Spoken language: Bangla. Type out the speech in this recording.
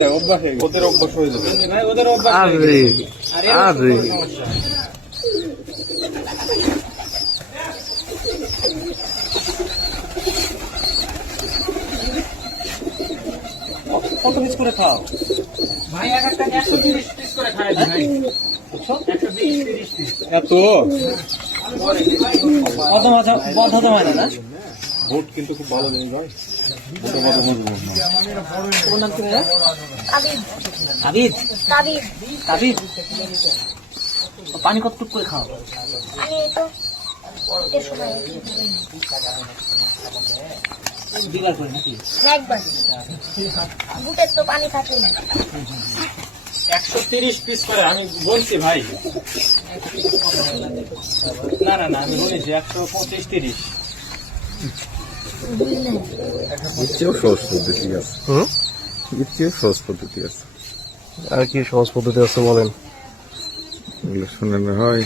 ওদের অভ্যাস হয়ে যাবে। আরে আরে কত পিস করে খাও ভাই এক একটা 130 পিস করে খায় ভাই। 120 30 পিস। এত বদ্ধ হয় না না ভোট কিন্তু খুব ভালো জিনিস ভাই। ভোটের কথা বলবো না। তোমার নাম কি ভাইয়া? কাবিদ কাবিদ কাবিদ কাবিদ পানি কতটুক করে খাও? আমি এই তো এর সময় দুবার করে নাকি? একবার বুটের তো পানি থাকে না 130 পিস করে আমি বলছি ভাই। না না না আমি বলেছি 125 30। এর চেয়েও সহজ পদ্ধতি আছে। এর চেয়েও সহজ পদ্ধতি আছে। আর কি সহজ পদ্ধতি আছে বলেন? এগুলো শুনে হয়